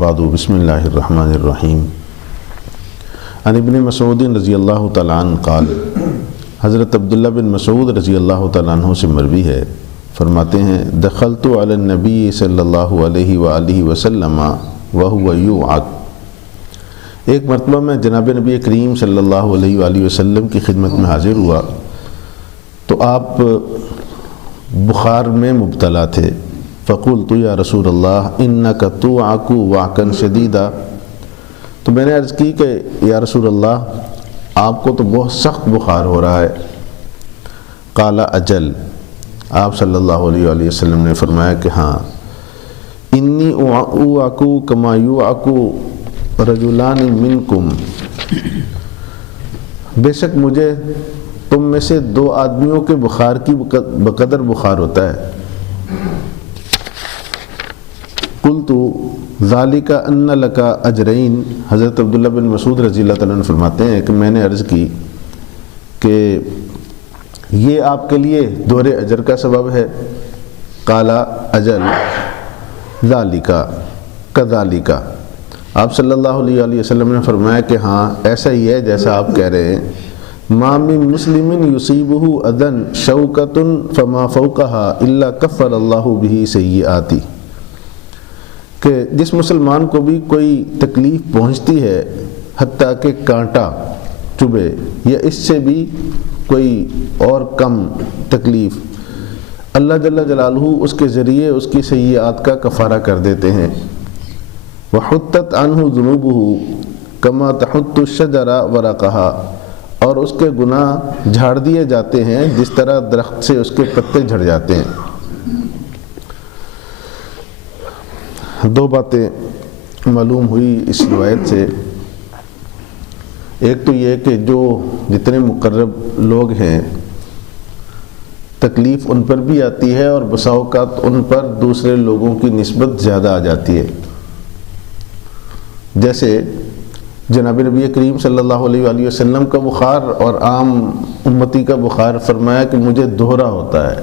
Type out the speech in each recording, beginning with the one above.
بعد بسم اللہ الرحمن الرحیم عن ابن مسعود رضی اللہ تعالیٰ عنہ قال، حضرت عبداللہ بن مسعود رضی اللہ تعالیٰ عنہ سے مروی ہے، فرماتے ہیں دخلت علی النبی صلی اللہ علیہ وآلہ وسلم وہو یوعک، ایک مرتبہ میں جناب نبی کریم صلی اللہ علیہ وآلہ وسلم کی خدمت میں حاضر ہوا تو آپ بخار میں مبتلا تھے۔ فقلت یا رسول اللہ انک توعک وعکا شدیدا، تو میں نے عرض کی کہ یا رسول اللہ آپ کو تو بہت سخت بخار ہو رہا ہے۔ قال اجل، آپ صلی اللہ علیہ وآلہ وسلم نے فرمایا کہ ہاں، انی اوعک کما یوعک رجلان منکم، بے شک مجھے تم میں سے دو آدمیوں کے بخار کی بقدر بخار ہوتا ہے۔ قلت ذالک ان لک اجرین، حضرت عبداللہ بن مسعود رضی اللہ تعالیٰ عنہ فرماتے ہیں کہ میں نے عرض کی کہ یہ آپ کے لیے دورے اجر کا سبب ہے۔ قال اجل ذالک کذالک، آپ صلی اللہ علیہ وآلہ وسلم نے فرمایا کہ ہاں ایسا ہی ہے جیسا آپ کہہ رہے ہیں۔ ما من مسلم یصیبہ اذن شوکۃ فما فوقها الا کفر اللہ بہ سیئاتی، کہ جس مسلمان کو بھی کوئی تکلیف پہنچتی ہے حتیٰ کہ کانٹا چبھے یا اس سے بھی کوئی اور کم تکلیف، اللہ جل جلالہ اس کے ذریعے اس کی سیئات کا کفارہ کر دیتے ہیں۔ وحطت عنہ ذنوبہ کما تحط الشجر ورقها، اور اس کے گناہ جھاڑ دیے جاتے ہیں جس طرح درخت سے اس کے پتے جھڑ جاتے ہیں۔ دو باتیں معلوم ہوئی اس روایت سے، ایک تو یہ کہ جو جتنے مقرب لوگ ہیں تکلیف ان پر بھی آتی ہے اور بسا اوقات ان پر دوسرے لوگوں کی نسبت زیادہ آ جاتی ہے۔ جیسے جناب نبی کریم صلی اللہ علیہ وآلہ وسلم کا بخار اور عام امتی کا بخار فرمایا کہ مجھے دوہرا ہوتا ہے،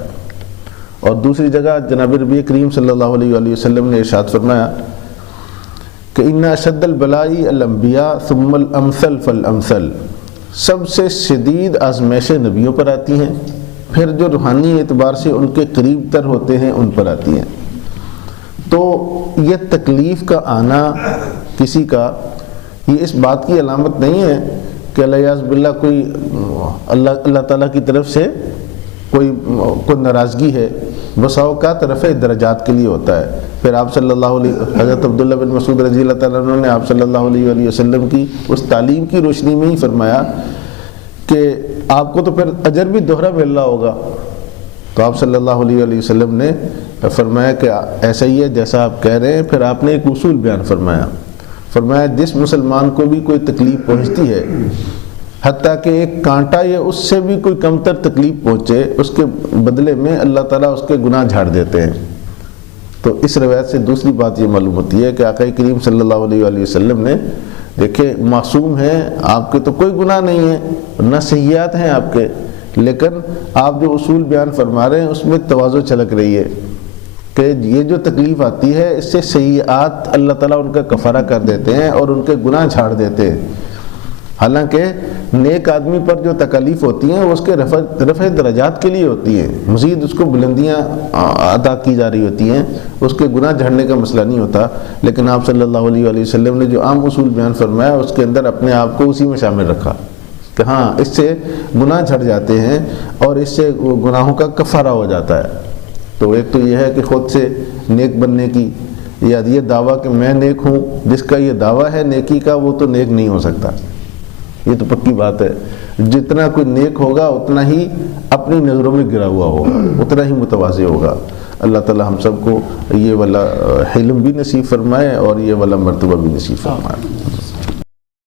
اور دوسری جگہ جناب نبی کریم صلی اللہ علیہ وآلہ وسلم نے ارشاد فرمایا کہ ان اشد البلاء الانبیاء ثم الامثل فالامثل، سب سے شدید آزمائشیں نبیوں پر آتی ہیں، پھر جو روحانی اعتبار سے ان کے قریب تر ہوتے ہیں ان پر آتی ہیں۔ تو یہ تکلیف کا آنا کسی کا یہ اس بات کی علامت نہیں ہے کہ الیاذ باللہ کوئی اللہ تعالیٰ کی طرف سے کوئی ناراضگی ہے، بسا اوقات رفع درجات کے لیے ہوتا ہے۔ پھر آپ صلی اللہ علیہ حضرت عبداللہ بن مسعود رضی اللہ تعالیٰ عنہ نے آپ صلی اللہ علیہ وآلہ وسلم کی اس تعلیم کی روشنی میں ہی فرمایا کہ آپ کو تو پھر اجر بھی دوہرا مل رہا ہوگا، تو آپ صلی اللہ علیہ وآلہ وسلم نے فرمایا کہ ایسا ہی ہے جیسا آپ کہہ رہے ہیں۔ پھر آپ نے ایک اصول بیان فرمایا جس مسلمان کو بھی کوئی تکلیف پہنچتی ہے حتیٰ کہ ایک کانٹا یا اس سے بھی کوئی کم تر تکلیف پہنچے، اس کے بدلے میں اللہ تعالیٰ اس کے گناہ جھاڑ دیتے ہیں۔ تو اس روایت سے دوسری بات یہ معلوم ہوتی ہے کہ آقا کریم صلی اللہ علیہ وآلہ وسلم نے دیکھیں معصوم ہیں، آپ کے تو کوئی گناہ نہیں ہے، نہ سیئات ہیں آپ کے، لیکن آپ جو اصول بیان فرما رہے ہیں اس میں تواضع چھلک رہی ہے کہ یہ جو تکلیف آتی ہے اس سے سیئات اللہ تعالیٰ ان کا کفارہ کر دیتے ہیں اور ان کے گناہ جھاڑ دیتے ہیں۔ حالانکہ نیک آدمی پر جو تکلیف ہوتی ہیں وہ اس کے رفع درجات کے لیے ہوتی ہیں، مزید اس کو بلندیاں عطا کی جا رہی ہوتی ہیں، اس کے گناہ جھڑنے کا مسئلہ نہیں ہوتا۔ لیکن آپ صلی اللہ علیہ وآلہ وسلم نے جو عام اصول بیان فرمایا اس کے اندر اپنے آپ کو اسی میں شامل رکھا کہ ہاں اس سے گناہ جھڑ جاتے ہیں اور اس سے گناہوں کا کفارہ ہو جاتا ہے۔ تو ایک تو یہ ہے کہ خود سے نیک بننے کی، یا یہ دعویٰ کہ میں نیک ہوں، جس کا یہ دعویٰ ہے نیکی کا وہ تو نیک نہیں ہو سکتا، یہ تو پکی بات ہے۔ جتنا کوئی نیک ہوگا اتنا ہی اپنی نظروں میں گرا ہوا ہوگا، اتنا ہی متواضع ہوگا۔ اللہ تعالی ہم سب کو یہ والا حلم بھی نصیب فرمائے اور یہ والا مرتبہ بھی نصیب فرمائے۔